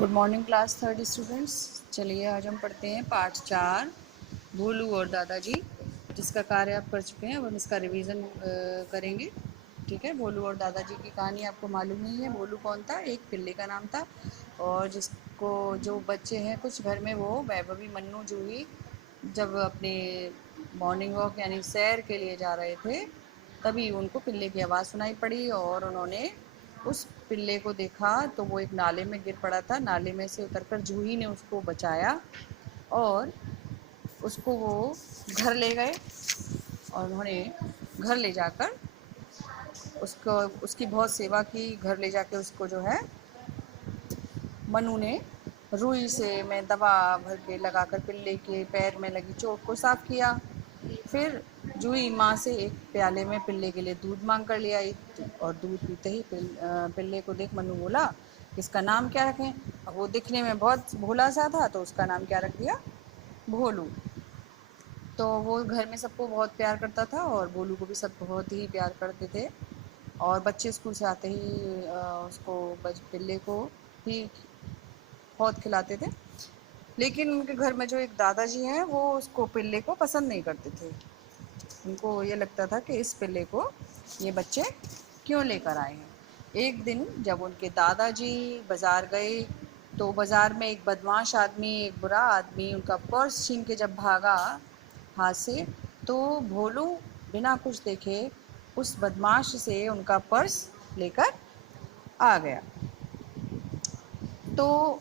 Good morning class third students. चलिए आज हम पढ़ते हैं पाठ 4 भोलू और दादाजी, जिसका कार्य आप कर चुके हैं। अब हम इसका रिवीजन करेंगे। ठीक है, भोलू और दादाजी की कहानी आपको मालूम नहीं है। भोलू कौन था? एक पिल्ले का नाम था। और जिसको जो बच्चे हैं कुछ घर में, वो वैभवी, मन्नू, जूही जब अपने मॉर्निंग वॉक यानी सैर के लिए जा रहे थे, तभी उनको पिल्ले की आवाज़ सुनाई पड़ी और उन्होंने उस पिल्ले को देखा तो वो एक नाले में गिर पड़ा था। नाले में से उतरकर जूही ने उसको बचाया और उसको वो घर ले गए और उन्होंने घर ले जाकर उसको उसकी बहुत सेवा की। घर ले जाकर उसको जो है मनु ने रुई से में दवा भर के लगाकर पिल्ले के पैर में लगी चोट को साफ किया। फिर जूही माँ से एक प्याले में पिल्ले के लिए दूध मांग कर ले आई और दूध पीते ही पिल्ले को देख मनु बोला, इसका नाम क्या रखें? अब वो दिखने में बहुत भोला सा था तो उसका नाम क्या रख दिया? भोलू। तो वो घर में सबको बहुत प्यार करता था और भोलू को भी सब बहुत ही प्यार करते थे। और बच्चे स्कूल से आते ही उसको पिल्ले को ही बहुत खिलाते थे। लेकिन उनके घर में जो एक दादाजी हैं वो उसको पिल्ले को पसंद नहीं करते थे। उनको ये लगता था कि इस पिल्ले को ये बच्चे क्यों लेकर आए हैं। एक दिन जब उनके दादाजी बाज़ार गए तो बाज़ार में एक बदमाश आदमी, एक बुरा आदमी उनका पर्स छीन के जब भागा हाथ से, तो भोलू बिना कुछ देखे उस बदमाश से उनका पर्स लेकर आ गया। तो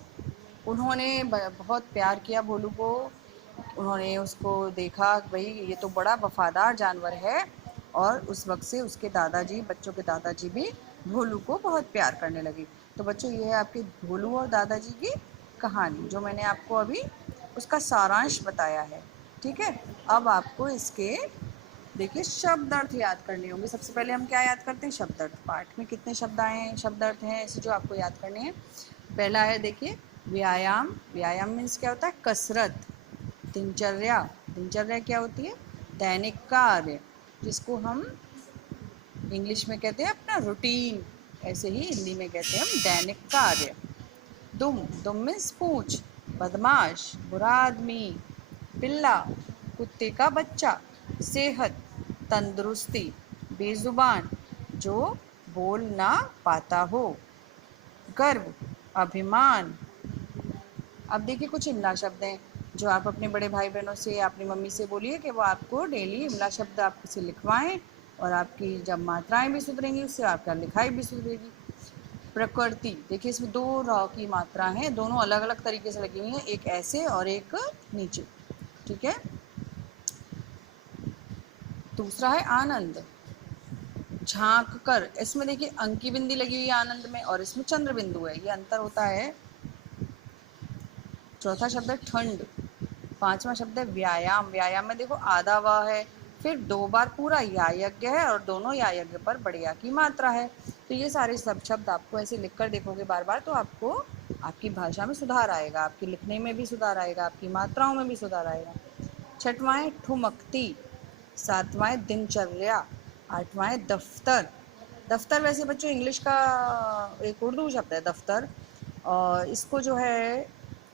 उन्होंने बहुत प्यार किया भोलू को। उन्होंने उसको देखा भाई ये तो बड़ा वफादार जानवर है, और उस वक्त से उसके दादाजी, बच्चों के दादाजी भी भोलू को बहुत प्यार करने लगे। तो बच्चों, ये है आपकी भोलू और दादाजी की कहानी, जो मैंने आपको अभी उसका सारांश बताया है। ठीक है, अब आपको इसके देखिए शब्द अर्थ याद करने होंगे। सबसे पहले हम क्या याद करते हैं? शब्द अर्थ। पाठ में कितने शब्द आए हैं, शब्द अर्थ हैं ऐसे जो आपको याद करने हैं। पहला है देखिए व्यायाम। व्यायाम मीन्स क्या होता है? कसरत। दिनचर्या। दिनचर्या क्या होती है? दैनिक कार्य, जिसको हम इंग्लिश में कहते हैं अपना रूटीन, ऐसे ही हिंदी में कहते हैं हम दैनिक कार्य। दुम। दुम मीन्स पूंछ। बदमाश, बुरा आदमी। पिल्ला, कुत्ते का बच्चा। सेहत, तंदुरुस्ती। बेजुबान, जो बोल ना पाता हो। गर्व, अभिमान। अब देखिए कुछ इमला शब्द हैं जो आप अपने बड़े भाई बहनों से, अपनी मम्मी से बोलिए कि वो आपको डेली इमला शब्द आपसे लिखवाएं, और आपकी जब मात्राएं भी सुधरेंगी उससे आपका लिखाई भी सुधरेगी। प्रकृति, देखिए इसमें दो र की मात्रा हैं, दोनों अलग अलग तरीके से लगी हुई हैं, एक ऐसे और एक नीचे। ठीक है। दूसरा है आनंद। झांक कर, इसमें देखिए अंक की बिंदी लगी हुई है आनंद में, और इसमें चंद्र बिंदु है, ये अंतर होता है। चौथा शब्द है ठंड। पांचवा शब्द है व्यायाम। व्यायाम में देखो आधा व है, फिर 2 बार पूरा या यज्ञ है, और दोनों या यज्ञ पर बढ़िया की मात्रा है। तो ये सारे सब शब्द आपको ऐसे लिख कर देखोगे बार बार, तो आपको आपकी भाषा में सुधार आएगा, आपके लिखने में भी सुधार आएगा, आपकी मात्राओं में भी सुधार आएगा। छठवां है ठुमकती। सातवां है दिनचर्या। आठवां है दफ्तर। दफ्तर वैसे बच्चों इंग्लिश का एक उर्दू शब्द है दफ्तर, और इसको जो है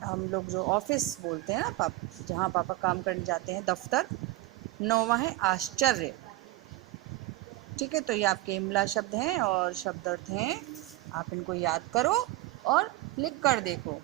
हम लोग जो ऑफिस बोलते हैं ना, जहाँ पापा काम करने जाते हैं, दफ्तर। नौवां है आश्चर्य। ठीक है, तो ये आपके इमला शब्द हैं और शब्द अर्थ हैं। आप इनको याद करो और लिख कर देखो।